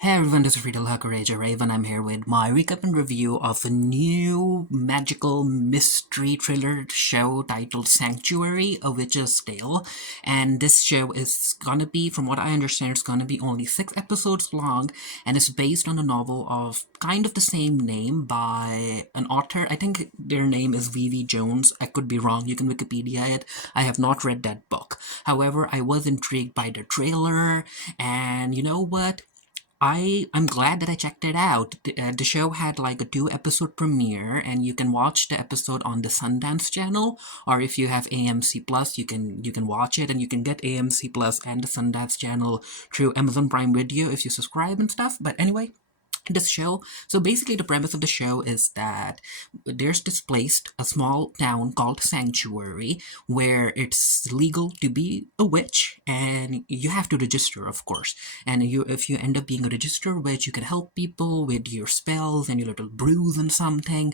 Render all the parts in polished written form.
Hey everyone, this is Friedel Hackerager Raven. I'm here with my recap and review of a new magical mystery thriller show titled Sanctuary, A Witch's Tale. And this show is gonna be, from what I understand, it's gonna be only 6 episodes long, and it's based on a novel of kind of the same name by an author. I think their name is V.V. Jones. I could be wrong. You can Wikipedia it. I have not read that book. However, I was intrigued by the trailer, and you know what? I'm glad that I checked it out. The show had like a 2 episode premiere, and you can watch the episode on the Sundance channel, or if you have AMC Plus, you can watch it, and you can get AMC Plus and the Sundance channel through Amazon Prime Video if you subscribe and stuff. But anyway, this show, so basically the premise of the show is that there's displaced a small town called Sanctuary where it's legal to be a witch, and you have to register, of course. And if you end up being a registered witch, you can help people with your spells and your little brews and something,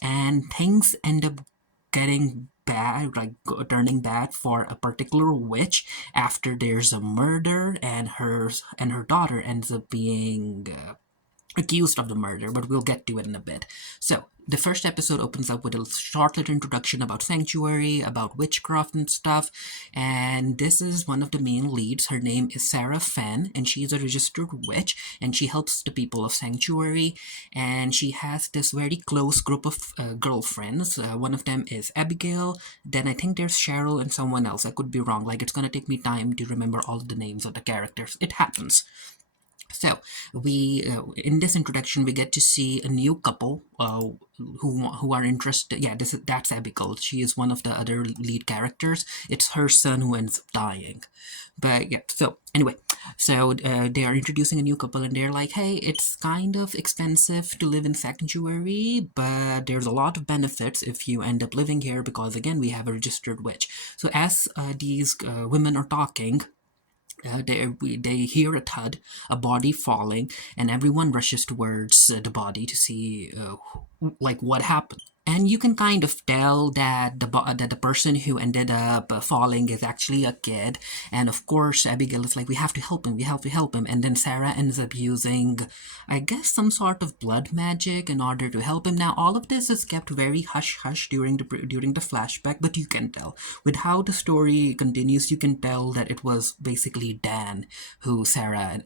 and things end up getting bad, like turning bad for a particular witch after there's a murder, and her daughter ends up being accused of the murder, but we'll get to it in a bit. So, the first episode opens up with a short little introduction about Sanctuary, about witchcraft and stuff, and this is one of the main leads. Her name is Sarah Fenn, and she's a registered witch, and she helps the people of Sanctuary, and she has this very close group of girlfriends. One of them is Abigail, then I think there's Cheryl and someone else. I could be wrong, like it's gonna take me time to remember all of the names of the characters. It happens. So we in this introduction we get to see a new couple who are interested. Yeah, that's Abigail. She is one of the other lead characters. It's her son who ends up dying. But yeah, so anyway, so they are introducing a new couple, and they're like, hey, it's kind of expensive to live in Sanctuary, but there's a lot of benefits if you end up living here because again we have a registered witch. So as these women are talking, they hear a thud, a body falling, and everyone rushes towards the body to see like what happened. And you can kind of tell that that the person who ended up falling is actually a kid. And of course, Abigail is like, "We have to help him. We have to help him." And then Sarah ends up using, I guess, some sort of blood magic in order to help him. Now, all of this is kept very hush hush during the flashback, but you can tell with how the story continues. You can tell that it was basically Dan who Sarah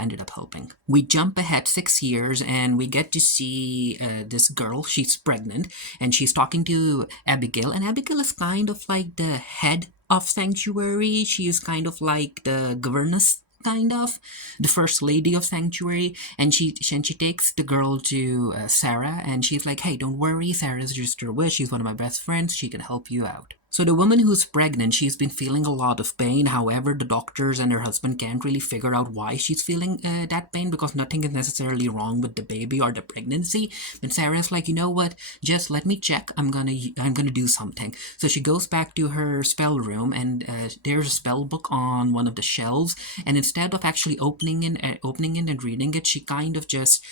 ended up helping. We jump ahead 6 years, and we get to see this girl. She's pregnant, and she's talking to Abigail, and Abigail is kind of like the head of Sanctuary. She is kind of like the governess, kind of the first lady of Sanctuary, and she takes the girl to Sarah, and she's like, hey, don't worry, Sarah's just your wish. She's one of my best friends. She can help you out. So the woman who's pregnant, she's been feeling a lot of pain. However, the doctors and her husband can't really figure out why she's feeling that pain, because nothing is necessarily wrong with the baby or the pregnancy. But Sarah's like, you know what? Just let me check. I'm gonna do something. So she goes back to her spell room, and there's a spell book on one of the shelves. And instead of actually opening it and reading it, she kind of just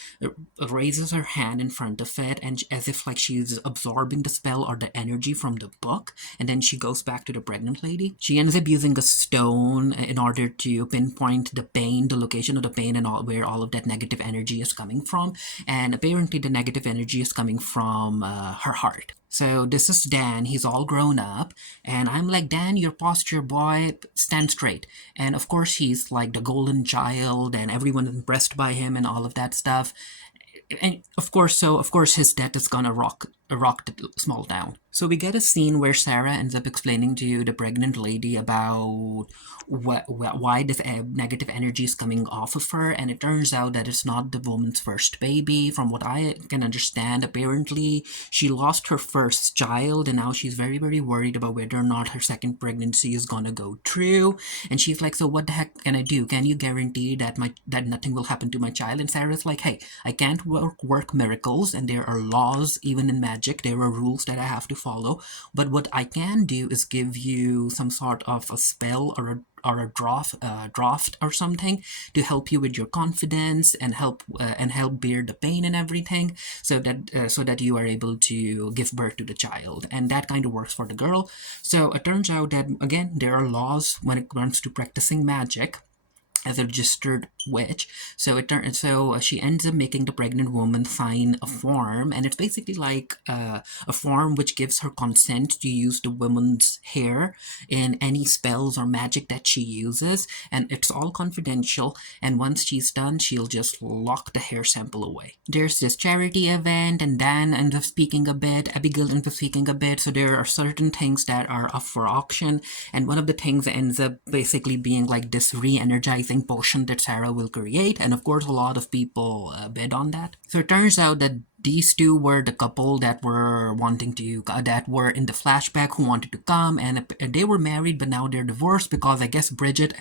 raises her hand in front of it, and as if like she's absorbing the spell or the energy from the book. And then she goes back to the pregnant lady. She ends up using a stone in order to pinpoint the pain, the location of the pain, and all where all of that negative energy is coming from. And apparently, the negative energy is coming from her heart. So this is Dan. He's all grown up, and I'm like, Dan, your posture, boy, stand straight. And of course, he's like the golden child, and everyone is impressed by him and all of that stuff. And of course his death is gonna rock the small town. So we get a scene where Sarah ends up explaining to the pregnant lady about why this negative energy is coming off of her, and it turns out that it's not the woman's first baby. From what I can understand, apparently she lost her first child, and now she's very, very worried about whether or not her second pregnancy is gonna go through. And she's like, so what the heck can I do? Can you guarantee that nothing will happen to my child? And Sarah's like, hey, I can't work miracles, and there are laws even in magic. There are rules that I have to follow. But what I can do is give you some sort of a spell or a draft or something to help you with your confidence and help bear the pain and everything, so that you are able to give birth to the child. And that kind of works for the girl. So it turns out that again there are laws when it comes to practicing magic. as a registered witch. So she ends up making the pregnant woman sign a form, and it's basically like a form which gives her consent to use the woman's hair in any spells or magic that she uses, and it's all confidential. And once she's done, she'll just lock the hair sample away. There's this charity event, and Dan ends up speaking a bit, Abigail ends up speaking a bit. So there are certain things that are up for auction, and one of the things ends up basically being like this re-energizing potion that Sarah will create, and of course a lot of people bid on that. So it turns out that these two were the couple that were that were in the flashback who wanted to come, and they were married, but now they're divorced because I guess Bridget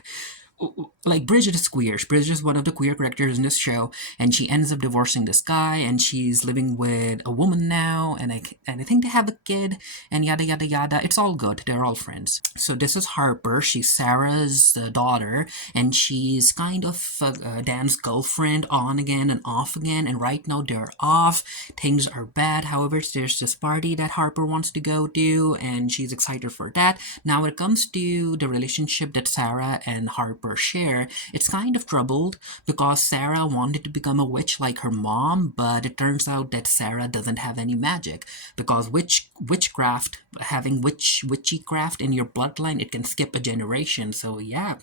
is queer. Bridget is one of the queer characters in this show, and she ends up divorcing this guy, and she's living with a woman now, and I think they have a kid, and yada yada yada. It's all good. They're all friends. So this is Harper. She's Sarah's daughter, and she's kind of Dan's girlfriend, on again and off again. And right now they're off. Things are bad. However, there's this party that Harper wants to go to, and she's excited for that. Now, when it comes to the relationship that Sarah and Harper share, it's kind of troubled because Sarah wanted to become a witch like her mom, but it turns out that Sarah doesn't have any magic because witchcraft, having witchycraft in your bloodline, it can skip a generation. So yeah,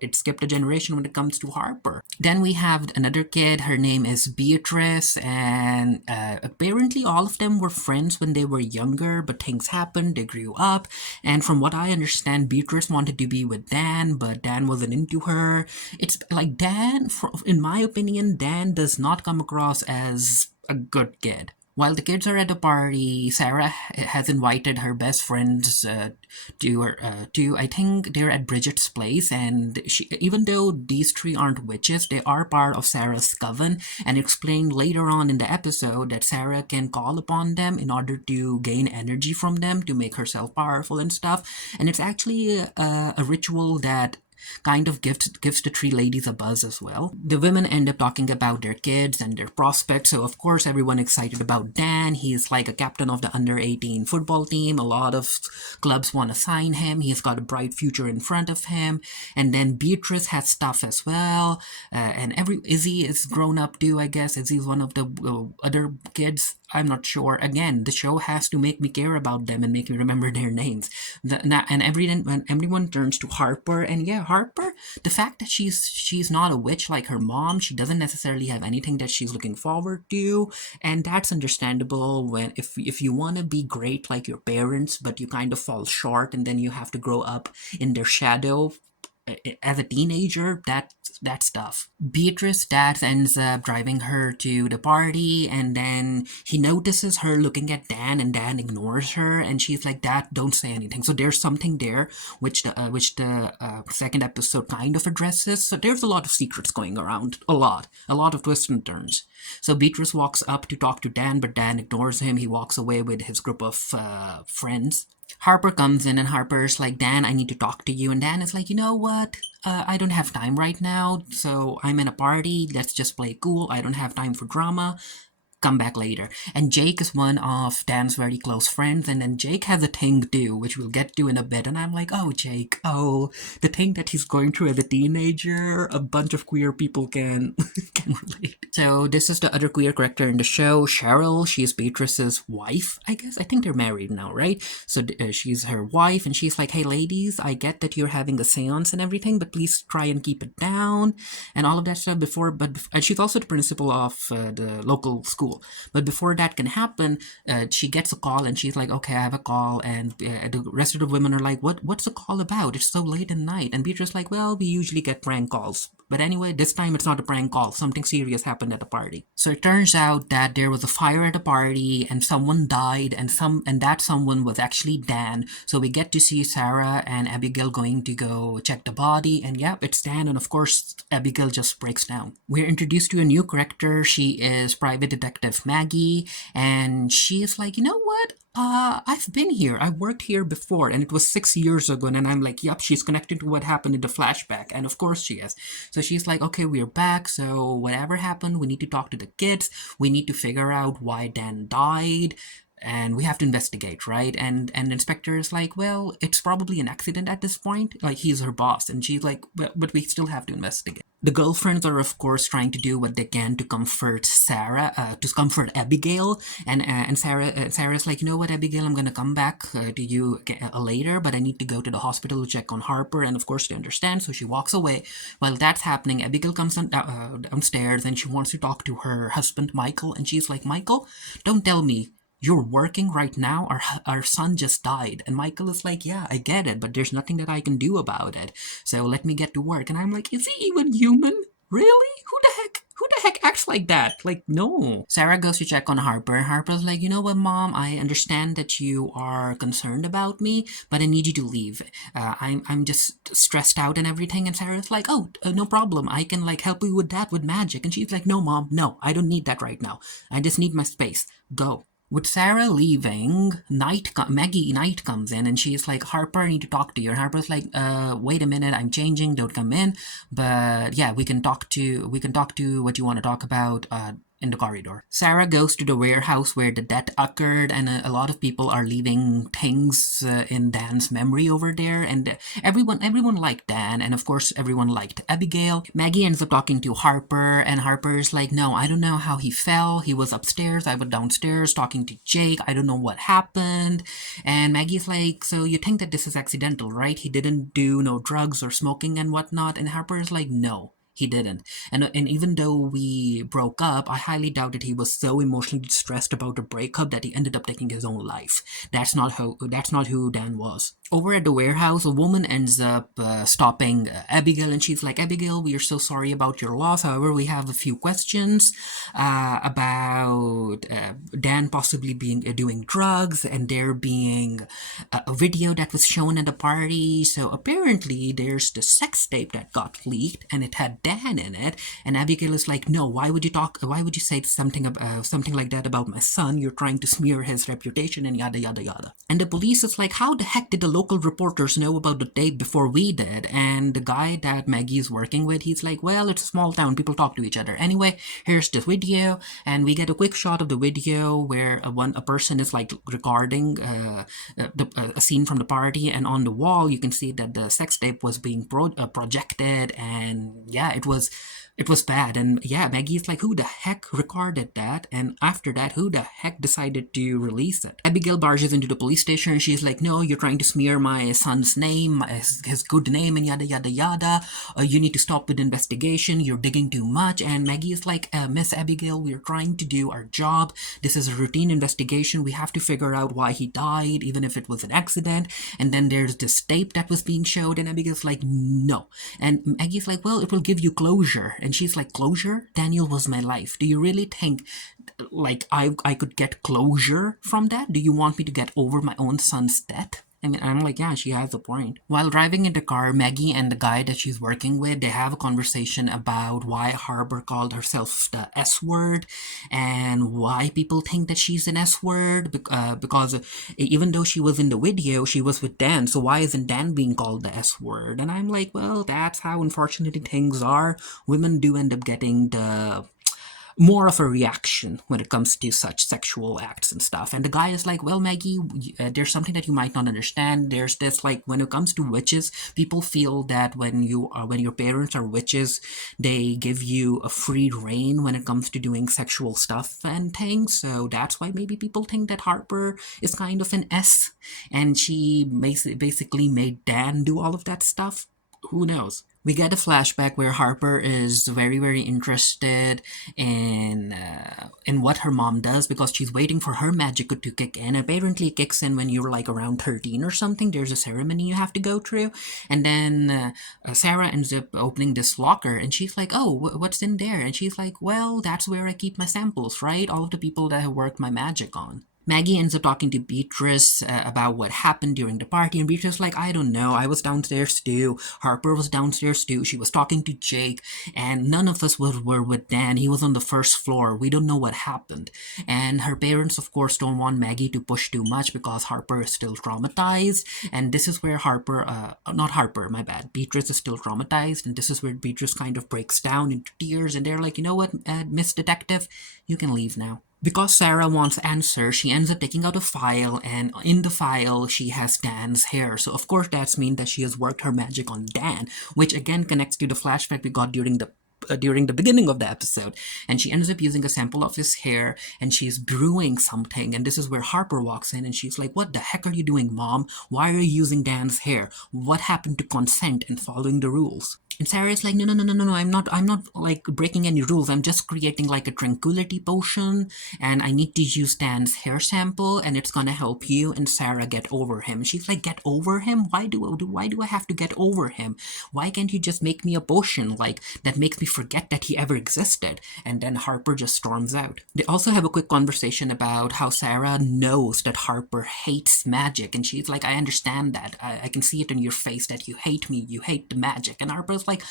it skipped a generation when it comes to Harper. Then we have another kid. Her name is Beatrice, and apparently all of them were friends when they were younger, but things happened. They grew up, and from what I understand, Beatrice wanted to be with Dan, but Dan wasn't into her. It's like in my opinion, Dan does not come across as a good kid. While the kids are at the party, Sarah has invited her best friends to I think they're at Bridget's place, and even though these three aren't witches, they are part of Sarah's coven, and explained later on in the episode that Sarah can call upon them in order to gain energy from them to make herself powerful and stuff. And it's actually a ritual that kind of gives the three ladies a buzz as well. The women end up talking about their kids and their prospects, so of course everyone excited about Dan. He's like a captain of the under-18 football team. A lot of clubs want to sign him. He's got a bright future in front of him. And then Beatrice has stuff as well. And Izzy is grown up too, I guess. Izzy's one of the other kids. I'm not sure. Again, the show has to make me care about them and make me remember their names. And when everyone turns to Harper, and yeah, Harper, the fact that she's not a witch like her mom, she doesn't necessarily have anything that she's looking forward to, and that's understandable. When if you want to be great like your parents, but you kind of fall short, and then you have to grow up in their shadow as a teenager, that's tough. Beatrice's dad ends up driving her to the party, and then he notices her looking at Dan, and Dan ignores her, and she's like, "Dad, don't say anything." So there's something there which the second episode kind of addresses. So there's a lot of secrets going around, a lot of twists and turns. So Beatrice walks up to talk to Dan, but Dan ignores him. He walks away with his group of friends. Harper comes in, and Harper's like, "Dan, I need to talk to you." And Dan is like, "You know what? I don't have time right now, so I'm in a party. Let's just play cool. I don't have time for drama. Come back later." And Jake is one of Dan's very close friends, and then Jake has a thing too, which we'll get to in a bit. And I'm like, oh, Jake, the thing that he's going through as a teenager, a bunch of queer people can can relate. So this is the other queer character in the show, Cheryl. She's Beatrice's wife, I guess. I think they're married now, right? So she's her wife, and she's like, "Hey, ladies, I get that you're having a seance and everything, but please try and keep it down," and all of that stuff and she's also the principal of the local school. But before that can happen, she gets a call, and she's like, "Okay, I have a call," and the rest of the women are like, what's the call about? It's so late at night. And Beatrice's like, "Well, we usually get prank calls. But anyway, this time it's not a prank call. Something serious happened at the party." So it turns out that there was a fire at the party, and someone died, and that someone was actually Dan. So we get to see Sarah and Abigail going to go check the body, and yep, it's Dan, and of course Abigail just breaks down. We're introduced to a new character. She is Private Detective Maggie, and she is like, "You know what? I've been here. I worked here before, and it was 6 years ago." And I'm like, "Yup, she's connected to what happened in the flashback." And of course she is. So she's like, "Okay, we're back. So whatever happened, we need to talk to the kids. We need to figure out why Dan died." and we have to investigate, right? And inspector is like, well, it's probably an accident at this point. Like, he's her boss, and she's like, but we still have to investigate. The girlfriends are, of course, trying to do what they can to comfort Sarah, to comfort Abigail, and Sarah's like, you know what, Abigail, I'm gonna come back to you later, but I need to go to the hospital to check on Harper, and of course they understand, so she walks away. While that's happening, Abigail comes downstairs, and she wants to talk to her husband Michael, and she's like, Michael, don't tell me you're working right now. Our son just died. And Michael is like, yeah, I get it, but there's nothing that I can do about it. So let me get to work. And I'm like, is he even human? Really? Who the heck acts like that? Like, no. Sarah goes to check on Harper. Harper's like, you know what, Mom? I understand that you are concerned about me, but I need you to leave. I'm just stressed out and everything. And Sarah's like, oh, no problem. I can like help you with that with magic. And she's like, no, Mom, no, I don't need that right now. I just need my space. Go. With Sarah leaving, Maggie Knight comes in and she's like, Harper, I need to talk to you. And Harper's like, wait a minute, I'm changing, don't come in. But yeah, we can talk to what you want to talk about in the corridor. Sarah goes to the warehouse where the death occurred, and a lot of people are leaving things in Dan's memory over there. And everyone liked Dan, and of course everyone liked Abigail. Maggie ends up talking to Harper, and Harper's like, no, I don't know how he fell. He was upstairs, I was downstairs talking to Jake. I don't know what happened. And Maggie's like, so you think that this is accidental, right? He didn't do no drugs or smoking and whatnot. And Harper's like, no, he didn't. And even though we broke up, I highly doubt that he was so emotionally distressed about the breakup that he ended up taking his own life. That's not who Dan was. Over at the warehouse, a woman ends up stopping Abigail, and she's like, Abigail, we are so sorry about your loss. However, we have a few questions about Dan possibly being doing drugs, and there being a video that was shown at the party. So apparently, there's the sex tape that got leaked, and it had Dan in it. And Abigail is like, no, why would you say something like that about my son? You're trying to smear his reputation and yada yada yada. And the police is like, how the heck did the local reporters know about the tape before we did? And the guy that Maggie's working with, he's like, well, it's a small town, people talk to each other. Anyway, here's the video, and we get a quick shot of the video where a person is like recording a scene from the party, and on the wall you can see that the sex tape was being projected, and yeah, it was bad. And yeah, Maggie's like, who the heck recorded that? And after that, who the heck decided to release it? Abigail barges into the police station, and she's like, no, you're trying to smear my son's name, his good name, and yada yada yada. You need to stop with the investigation, you're digging too much. And Maggie is like, Miss Abigail, we're trying to do our job. This is a routine investigation. We have to figure out why he died, even if it was an accident. And then there's this tape that was being showed, and Abigail's like, no. And Maggie's like, well, it will give you closure. And she's like, closure? Daniel was my life. Do you really think like I could get closure from that? Do you want me to get over my own son's death? I mean, I'm like, yeah, she has a point. While driving in the car, Maggie and the guy that she's working with, they have a conversation about why Harper called herself the S word, and why people think that she's an S word, because even though she was in the video, she was with Dan, so why isn't Dan being called the S word? And I'm like, well, that's how unfortunately things are. Women do end up getting the more of a reaction when it comes to such sexual acts and stuff. And the guy is like, well, Maggie, there's something that you might not understand. There's this, like, when it comes to witches, people feel that when your parents are witches, they give you a free reign when it comes to doing sexual stuff and things. So that's why maybe people think that Harper is kind of an S, and she basically made Dan do all of that stuff. Who knows? We get a flashback where Harper is very, very interested in what her mom does, because she's waiting for her magic to kick in. Apparently, it kicks in when you're like around 13 or something. There's a ceremony you have to go through, and then Sarah ends up opening this locker, and she's like, "Oh, what's in there?" And she's like, "Well, that's where I keep my samples, right? All of the people that have worked my magic on." Maggie ends up talking to Beatrice about what happened during the party, and Beatrice is like, I don't know, I was downstairs too, Harper was downstairs too, she was talking to Jake, and none of us were with Dan, he was on the first floor, we don't know what happened. And her parents, of course, don't want Maggie to push too much because Harper is still traumatized, and this is where Beatrice is still traumatized, and this is where Beatrice kind of breaks down into tears, and they're like, you know what, Miss Detective, you can leave now. Because Sarah wants answers, she ends up taking out a file, and in the file, she has Dan's hair. So, of course, that's mean that she has worked her magic on Dan, which again connects to the flashback we got during the beginning of the episode. And she ends up using a sample of his hair, and she's brewing something. And this is where Harper walks in, and she's like, "What the heck are you doing, Mom? Why are you using Dan's hair? What happened to consent and following the rules?" And Sarah is like, "No, no, no, no, no, no. I'm not like breaking any rules. I'm just creating like a tranquility potion, and I need to use Dan's hair sample, and it's gonna help you and Sarah get over him." She's like, "Get over him? Why do I have to get over him? Why can't you just make me a potion like that makes me forget that he ever existed?" And then Harper just storms out. They also have a quick conversation about how Sarah knows that Harper hates magic, and she's like, "I understand that. I can see it in your face that you hate me, you hate the magic." And Harper's like,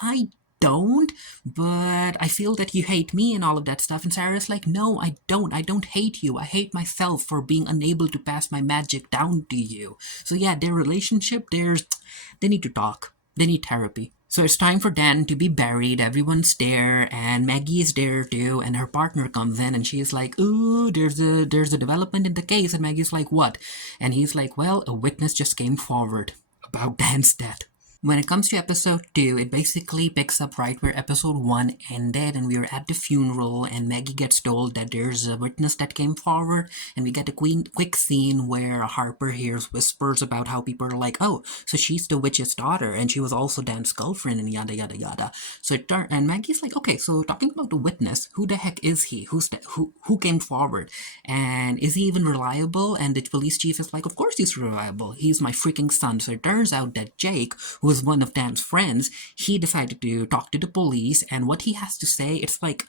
"I don't, but I feel that you hate me and all of that stuff." And Sarah's like, "No, I don't. I don't hate you. I hate myself for being unable to pass my magic down to you." So yeah, their relationship, they need to talk. They need therapy. So it's time for Dan to be buried. Everyone's there, and Maggie is there too. And her partner comes in, and she's like, "Ooh, there's a development in the case." And Maggie's like, "What?" And he's like, "Well, a witness just came forward about Dan's death." When it comes to episode 2, it basically picks up right where episode 1 ended, and we are at the funeral, and Maggie gets told that there's a witness that came forward, and we get a quick scene where Harper hears whispers about how people are like, "Oh, so she's the witch's daughter, and she was also Dan's girlfriend," and yada yada yada. So and Maggie's like, "Okay, so talking about the witness, who the heck is he? Who came forward? And is he even reliable?" And the police chief is like, "Of course he's reliable. He's my freaking son." So it turns out that Jake, who was one of Dan's friends, he decided to talk to the police, and what he has to say, it's like,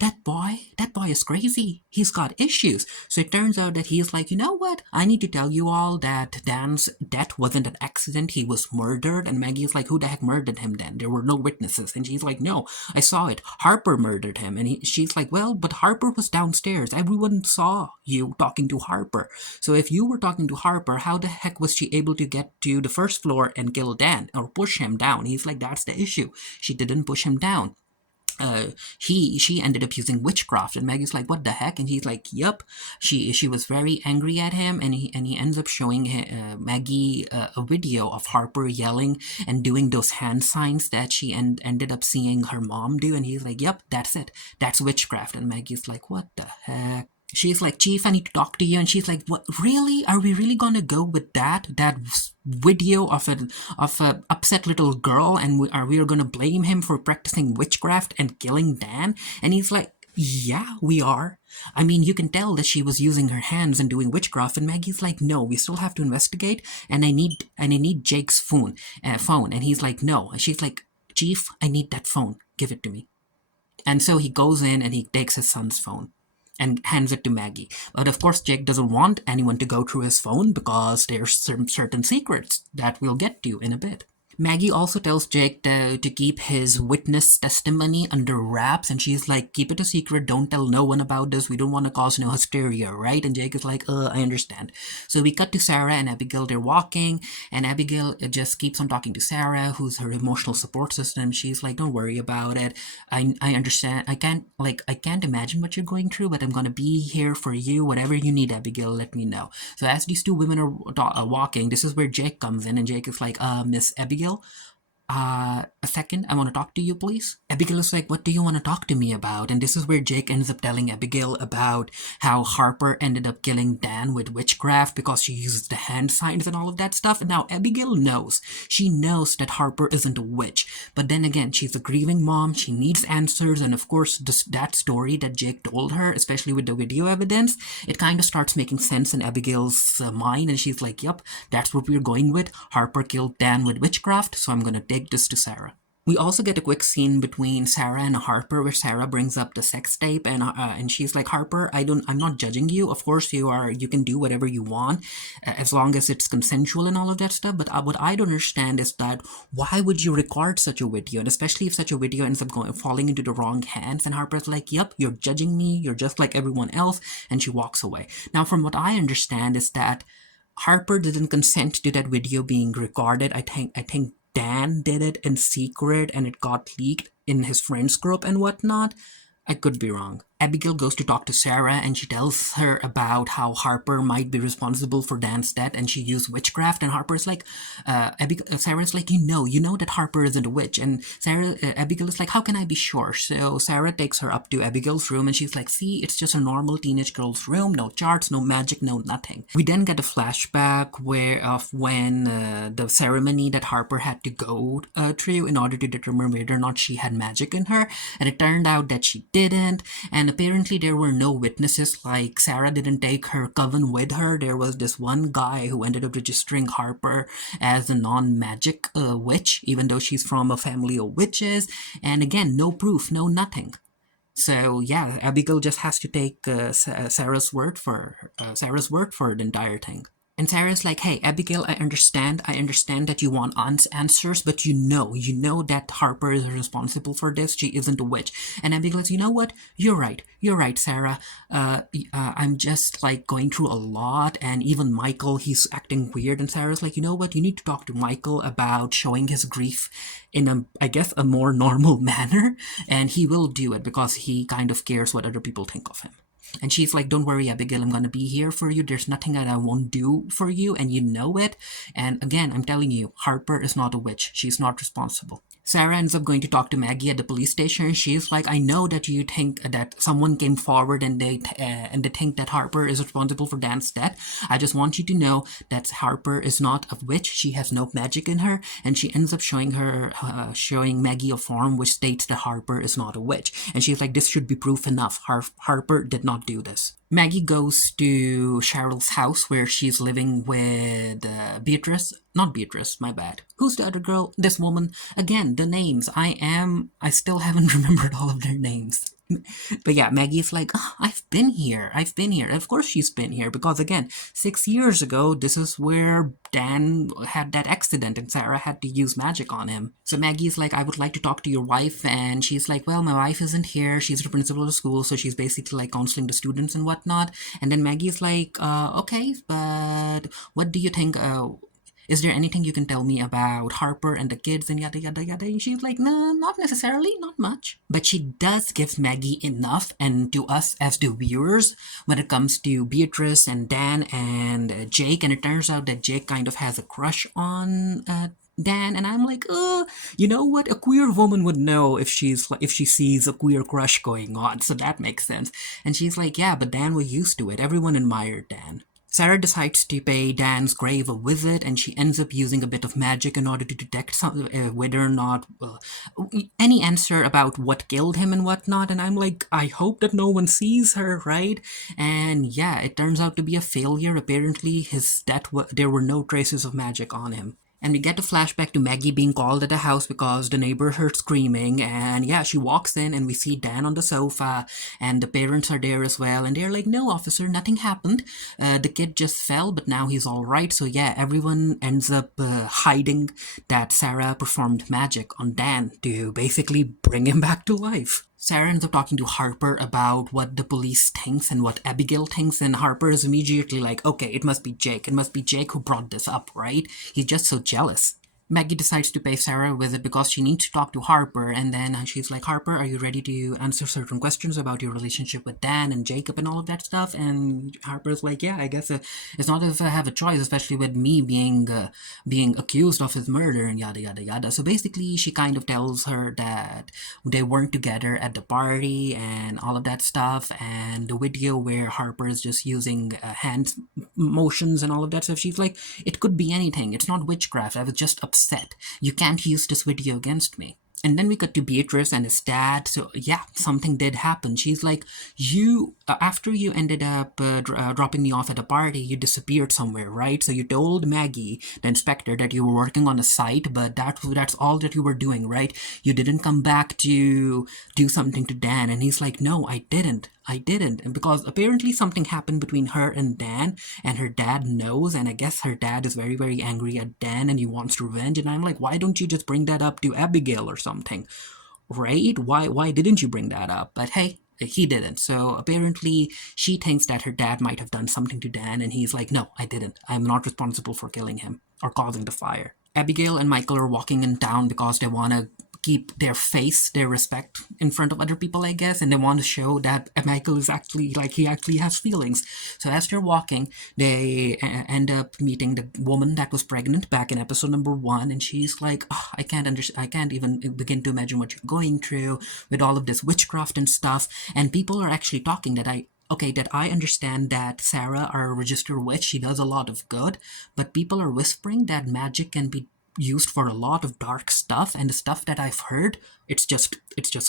that boy is crazy. He's got issues. So it turns out that he's like, "You know what? I need to tell you all that Dan's death wasn't an accident. He was murdered." And Maggie's like, "Who the heck murdered him then? There were no witnesses." And she's like, "No, I saw it. Harper murdered him." And she's like, "Well, but Harper was downstairs. Everyone saw you talking to Harper. So if you were talking to Harper, how the heck was she able to get to the first floor and kill Dan or push him down?" He's like, "That's the issue. She didn't push him down. She ended up using witchcraft." And Maggie's like, "What the heck?" And he's like, "Yup." She was very angry at him, and he ends up showing Maggie a video of Harper yelling and doing those hand signs that she ended up seeing her mom do. And he's like, "Yup, that's it. That's witchcraft." And Maggie's like, "What the heck?" She's like, "Chief, I need to talk to you." And she's like, "What? Really? Are we really gonna go with that video of a upset little girl, and we are gonna blame him for practicing witchcraft and killing Dan?" And he's like, "Yeah, we are. I mean, you can tell that she was using her hands and doing witchcraft." And Maggie's like, "No, we still have to investigate, and I need Jake's phone." And he's like, "No." And she's like, "Chief, I need that phone. Give it to me." And so he goes in and he takes his son's phone and hands it to Maggie. But of course, Jake doesn't want anyone to go through his phone because there's certain secrets that we'll get to in a bit. Maggie also tells Jake to keep his witness testimony under wraps, and she's like, "Keep it a secret, don't tell no one about this, we don't want to cause no hysteria, right?" And Jake is like, I understand." So we cut to Sarah and Abigail, they're walking, and Abigail just keeps on talking to Sarah, who's her emotional support system. She's like, "Don't worry about it. I understand. I can't imagine what you're going through, but I'm gonna be here for you. Whatever you need, Abigail, let me know." So as these two women are walking, this is where Jake comes in, and Jake is like, "Miss Abigail, a second, I want to talk to you, please." Abigail is like, "What do you want to talk to me about?" And this is where Jake ends up telling Abigail about how Harper ended up killing Dan with witchcraft because she uses the hand signs and all of that stuff. And now Abigail knows. She knows that Harper isn't a witch. But then again, she's a grieving mom. She needs answers. And of course, that story that Jake told her, especially with the video evidence, it kind of starts making sense in Abigail's mind. And she's like, "Yup, that's what we're going with. Harper killed Dan with witchcraft, so I'm going to take this to Sarah." We also get a quick scene between Sarah and Harper where Sarah brings up the sex tape, and she's like, "Harper, I'm not judging you. Of course you can do whatever you want as long as it's consensual and all of that stuff. But what I don't understand is that why would you record such a video, and especially if such a video ends up falling into the wrong hands?" And Harper's like, "Yep, you're judging me. You're just like everyone else," and she walks away. Now, from what I understand is that Harper didn't consent to that video being recorded. I think Dan did it in secret and it got leaked in his friends group and whatnot. I could be wrong. Abigail goes to talk to Sarah and she tells her about how Harper might be responsible for Dan's death and she used witchcraft. And Harper's like, Sarah's like, you know that Harper isn't a witch. And Abigail is like, how can I be sure? So Sarah takes her up to Abigail's room and she's like, see, it's just a normal teenage girl's room, no charts, no magic, no nothing. We then get a flashback of when the ceremony that Harper had to go through in order to determine whether or not she had magic in her, and it turned out that she didn't. And apparently there were no witnesses, like Sarah didn't take her coven with her. There was this one guy who ended up registering Harper as a non-magic witch, even though she's from a family of witches. And again, no proof, no nothing. So yeah, Abigail just has to take Sarah's word for the entire thing. And Sarah's like, hey, Abigail, I understand. I understand that you want answers, but you know that Harper is responsible for this. She isn't a witch. And Abigail's, you know what? You're right. You're right, Sarah. I'm just like going through a lot. And even Michael, he's acting weird. And Sarah's like, you know what? You need to talk to Michael about showing his grief in I guess, a more normal manner. And he will do it because he kind of cares what other people think of him. And she's like, don't worry, Abigail, I'm gonna be here for you. There's nothing that I won't do for you, and you know it. And again, I'm telling you, Harper is not a witch. She's not responsible. Sarah ends up going to talk to Maggie at the police station. She's like, I know that you think that someone came forward and they think that Harper is responsible for Dan's death. I just want you to know that Harper is not a witch. She has no magic in her, and she ends up showing Maggie a form which states that Harper is not a witch. And she's like, this should be proof enough. Harper did not do this. Maggie goes to Cheryl's house where she's living with Beatrice. Not Beatrice, my bad. Who's the other girl? This woman. Again, the names. I still haven't remembered all of their names. But yeah, Maggie's like, oh, I've been here. Of course she's been here because again, 6 years ago, this is where Dan had that accident and Sarah had to use magic on him. So Maggie's like, I would like to talk to your wife. And she's like, well, my wife isn't here. She's the principal of the school. So she's basically like counseling the students and whatnot. And then Maggie's like, okay, but what do you think, is there anything you can tell me about Harper and the kids and yada yada yada? And she's like, no, not necessarily, not much. But she does give Maggie enough, and to us as the viewers, when it comes to Beatrice and Dan and Jake, and it turns out that Jake kind of has a crush on Dan, and I'm like, you know what? A queer woman would know if she sees a queer crush going on, so that makes sense. And she's like, yeah, but Dan was used to it. Everyone admired Dan. Sarah decides to pay Dan's grave a visit, and she ends up using a bit of magic in order to detect whether or not any answer about what killed him and whatnot. And I'm like, I hope that no one sees her, right? And yeah, it turns out to be a failure. Apparently, his death there were no traces of magic on him. And we get a flashback to Maggie being called at the house because the neighbor heard screaming. And yeah, she walks in and we see Dan on the sofa and the parents are there as well. And they're like, no, officer, nothing happened. The kid just fell, but now he's all right. So yeah, everyone ends up hiding that Sarah performed magic on Dan to basically bring him back to life. Sarah ends up talking to Harper about what the police thinks and what Abigail thinks, and Harper is immediately like, okay, it must be Jake. It must be Jake who brought this up, right? He's just so jealous. Maggie decides to pay Sarah a visit because she needs to talk to Harper, and then she's like, Harper, are you ready to answer certain questions about your relationship with Dan and Jacob and all of that stuff? And Harper's like, yeah, I guess it's not as if I have a choice, especially with me being accused of his murder and yada yada yada. So basically, she kind of tells her that they weren't together at the party and all of that stuff, and the video where Harper is just using hand motions and all of that stuff, she's like, it could be anything. It's not witchcraft. I was just upset. You can't use this video against me. And then we got to Beatrice and his dad. So yeah, something did happen. She's like, after you ended up dropping me off at a party, you disappeared somewhere, right? So you told Maggie, the inspector, that you were working on a site, but that's all that you were doing, right? You didn't come back to do something to Dan. And he's like, no, I didn't. And because apparently something happened between her and Dan, and her dad knows, and I guess her dad is very, very angry at Dan and he wants revenge. And I'm like, why don't you just bring that up to Abigail or something? Right? Why didn't you bring that up? But hey, he didn't. So apparently she thinks that her dad might have done something to Dan, and he's like, no, I didn't. I'm not responsible for killing him or causing the fire. Abigail and Michael are walking in town because they want to keep their face, their respect in front of other people, I guess, and they want to show that Michael is actually like he actually has feelings. So as they're walking, they end up meeting the woman that was pregnant back in episode number 1, and she's like, oh, I can't even begin to imagine what you're going through with all of this witchcraft and stuff. And people are actually talking that I understand that Sarah, our registered witch, she does a lot of good, but people are whispering that magic can be used for a lot of dark stuff, and the stuff that I've heard, it's just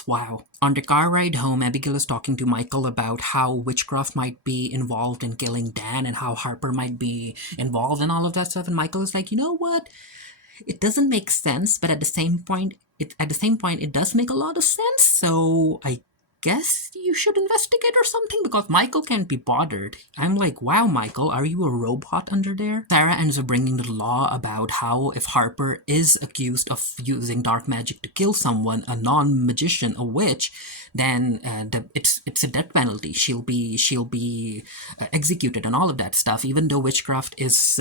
wow. On the car ride home, Abigail is talking to Michael about how witchcraft might be involved in killing Dan and how Harper might be involved in all of that stuff, and Michael is like, you know what? It doesn't make sense, but at the same point it does make a lot of sense. So I guess you should investigate or something because Michael can't be bothered. I'm like, wow, Michael, are you a robot under there? Sarah ends up bringing the law about how if Harper is accused of using dark magic to kill someone, a non-magician, a witch, then it's a death penalty. She'll be executed and all of that stuff. Even though witchcraft is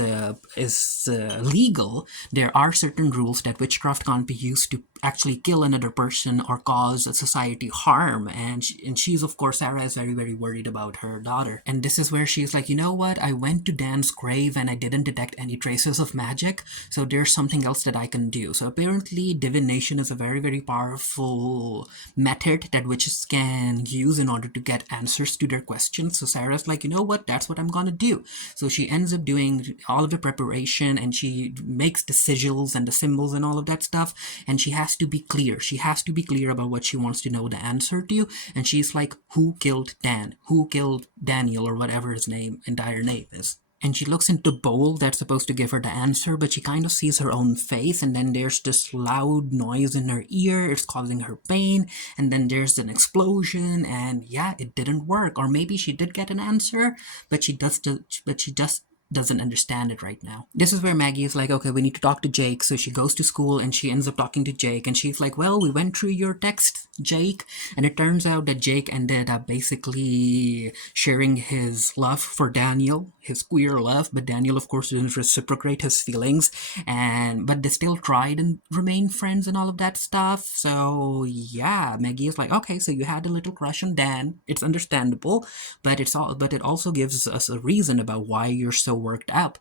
legal, there are certain rules that witchcraft can't be used to actually kill another person or cause a society harm. And she's, of course, Sarah is very, very worried about her daughter. And this is where she's like, you know what? I went to Dan's grave and I didn't detect any traces of magic, so there's something else that I can do. So apparently, divination is a very, very powerful method that witches can use in order to get answers to their questions. So Sarah's like, you know what? That's what I'm gonna do. So she ends up doing all of the preparation and she makes the sigils and the symbols and all of that stuff. And she has to be clear. She has to be clear about what she wants to know the answer to. And she's like, who killed Dan? Who killed Daniel, or whatever his entire name is? And she looks into the bowl that's supposed to give her the answer, but she kind of sees her own face, and then there's this loud noise in her ear. It's causing her pain, and then there's an explosion, and yeah, it didn't work. Or maybe she did get an answer, but she just doesn't understand it right now. This is where Maggie is like, okay, we need to talk to Jake. So she goes to school and she ends up talking to Jake, and she's like, well, we went through your text, Jake, and it turns out that Jake ended up basically sharing his love for Daniel, his queer love, but Daniel, of course, didn't reciprocate his feelings, but they still tried and remained friends and all of that stuff. So yeah, Maggie is like, okay, so you had a little crush on Dan. It's understandable, but it also gives us a reason about why you're so worked up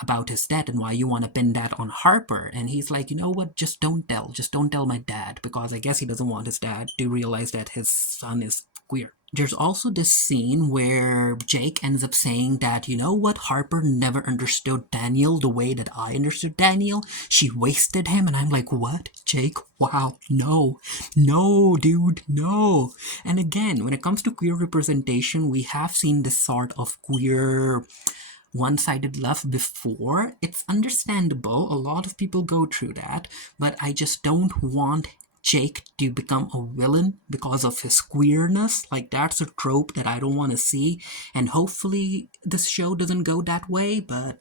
about his death and why you want to pin that on Harper. And he's like, you know what? Just don't tell my dad, because I guess he doesn't want his dad to realize that his son is queer. There's also this scene where Jake ends up saying that, you know what, Harper never understood Daniel the way that I understood Daniel. She wasted him, and I'm like, what? Jake? Wow, no, dude, no. And again, when it comes to queer representation, we have seen this sort of queer one-sided love before. It's understandable. A lot of people go through that, but I just don't want Jake to become a villain because of his queerness. Like, that's a trope that I don't want to see, and hopefully this show doesn't go that way, but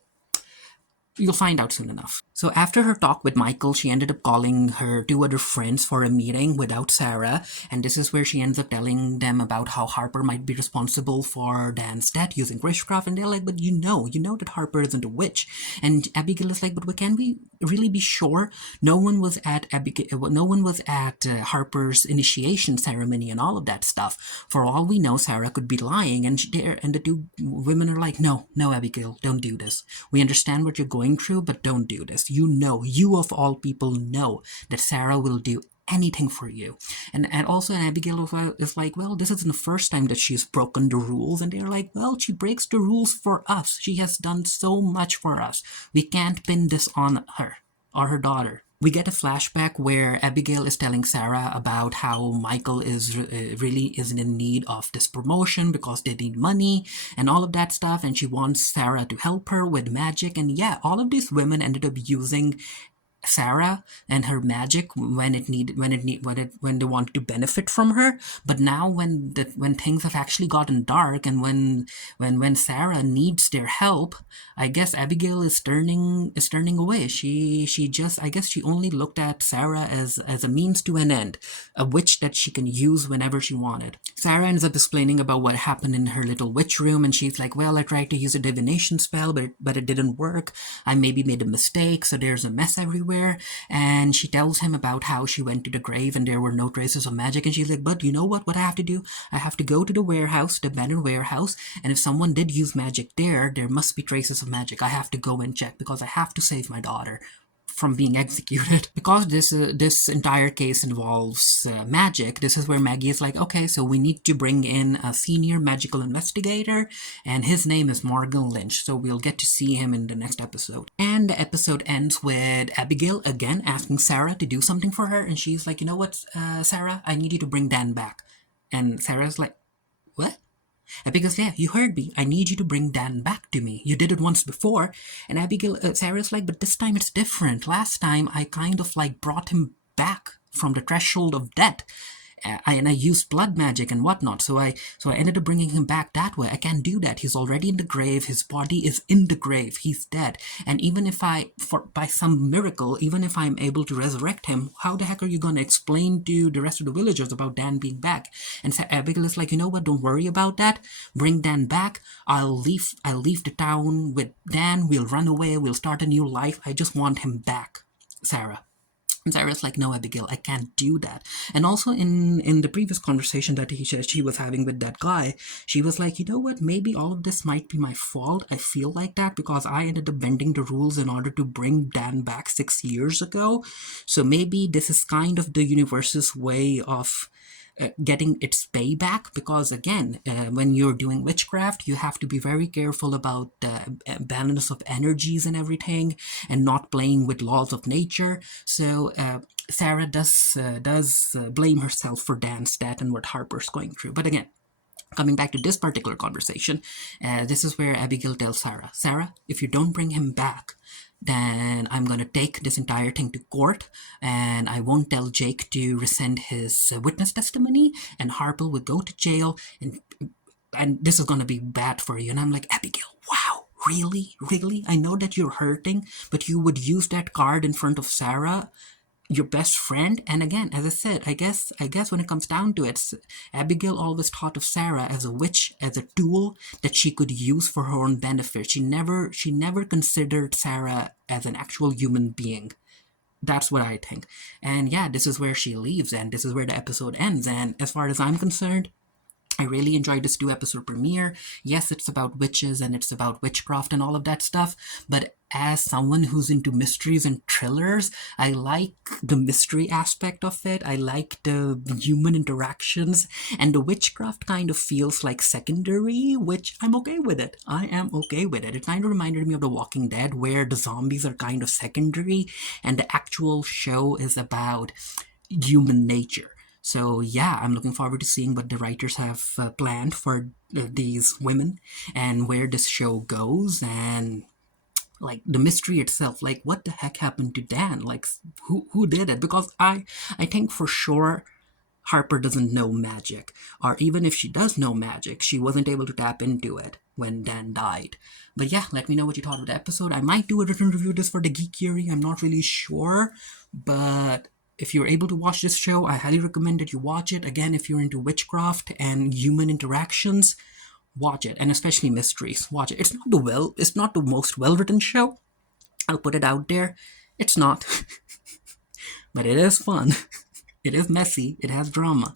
you'll find out soon enough. So after her talk with Michael, she ended up calling her two other friends for a meeting without Sarah, and this is where she ends up telling them about how Harper might be responsible for Dan's death using witchcraft, and they're like, but you know that Harper isn't a witch. And Abigail is like, but can we really be sure? No one was at Harper's initiation ceremony and all of that stuff. For all we know, Sarah could be lying, and the two women are like, no, Abigail, don't do this. We understand what you're going through, but don't do this. You of all people know that Sarah will do anything for you. And also Abigail is like, well, this isn't the first time that she's broken the rules. And they're like, well, she breaks the rules for us. She has done so much for us. We can't pin this on her or her daughter. We get a flashback where Abigail is telling Sarah about how Michael really isn't in need of this promotion because they need money and all of that stuff, and she wants Sarah to help her with magic. And yeah, all of these women ended up using Sarah and her magic when they wanted to benefit from her. But now when things have actually gotten dark, and when Sarah needs their help, I guess Abigail is turning away. I guess she only looked at Sarah as a means to an end, a witch that she can use whenever she wanted. Sarah ends up explaining about what happened in her little witch room, and she's like, well, I tried to use a divination spell, but it didn't work. I maybe made a mistake, so there's a mess everywhere. everywhere, and she tells him about how she went to the grave and there were no traces of magic, and she's like, but you know what I have to do? I have to go to the warehouse, the abandoned warehouse, and if someone did use magic there must be traces of magic. I have to go and check because I have to save my daughter from being executed. Because this entire case involves magic, this is where Maggie is like, okay, so we need to bring in a senior magical investigator, and his name is Morgan Lynch. So we'll get to see him in the next episode. And the episode ends with Abigail again asking Sarah to do something for her, and she's like, you know what, Sarah, I need you to bring Dan back. And Sarah's like, what? Because yeah, you heard me. I need you to bring Dan back to me. You did it once before. And Abigail, Sarah's like, but this time it's different. Last time I kind of like brought him back from the threshold of death. And I used blood magic and whatnot, so I ended up bringing him back that way. I can't do that. He's already in the grave. His body is in the grave. He's dead. And even if by some miracle, even if I'm able to resurrect him, how the heck are you going to explain to the rest of the villagers about Dan being back? And so Abigail is like, you know what? Don't worry about that. Bring Dan back. I'll leave the town with Dan. We'll run away. We'll start a new life. I just want him back, Sarah. And Sarah's like, no, Abigail, I can't do that. And also in the previous conversation that she was having with that guy, she was like, you know what, maybe all of this might be my fault. I feel like that because I ended up bending the rules in order to bring Dan back 6 years ago. So maybe this is kind of the universe's way of getting its payback, because again, when you're doing witchcraft, you have to be very careful about balance of energies and everything, and not playing with laws of nature. So Sarah does blame herself for Dan's death and what Harper's going through. But again, coming back to this particular conversation, this is where Abigail tells Sarah, if you don't bring him back, then I'm going to take this entire thing to court, and I won't tell Jake to rescind his witness testimony, and Harper would go to jail, and this is going to be bad for you. And I'm like, Abigail, wow, really? I know that you're hurting, but you would use that card in front of Sarah, your best friend? And again, as I said, I guess when it comes down to it, Abigail always thought of Sarah as a witch, as a tool that she could use for her own benefit. She never considered Sarah as an actual human being. That's what I think. And yeah, this is where she leaves, and this is where the episode ends. And as far as I'm concerned, I really enjoyed this 2-episode premiere. Yes, it's about witches and it's about witchcraft and all of that stuff, but as someone who's into mysteries and thrillers, I like the mystery aspect of it. I like the human interactions, and the witchcraft kind of feels like secondary, which I'm okay with it. I am okay with it. It kind of reminded me of The Walking Dead, where the zombies are kind of secondary and the actual show is about human nature. So yeah, I'm looking forward to seeing what the writers have planned for these women and where this show goes, and like the mystery itself, like what the heck happened to Dan? Like who did it? Because I think for sure Harper doesn't know magic, or even if she does know magic, she wasn't able to tap into it when Dan died. But yeah, let me know what you thought of the episode. I might do a written review this for the Geek Theory, I'm not really sure, but if you're able to watch this show, I highly recommend that you watch it. Again, if you're into witchcraft and human interactions, watch it, and especially mysteries. Watch it. It's not the most well-written show. I'll put it out there. It's not. But it is fun. It is messy. It has drama.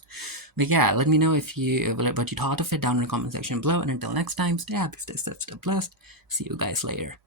But yeah, let me know what you thought of it down in the comment section below. And until next time, stay happy, stay safe, stay blessed. See you guys later.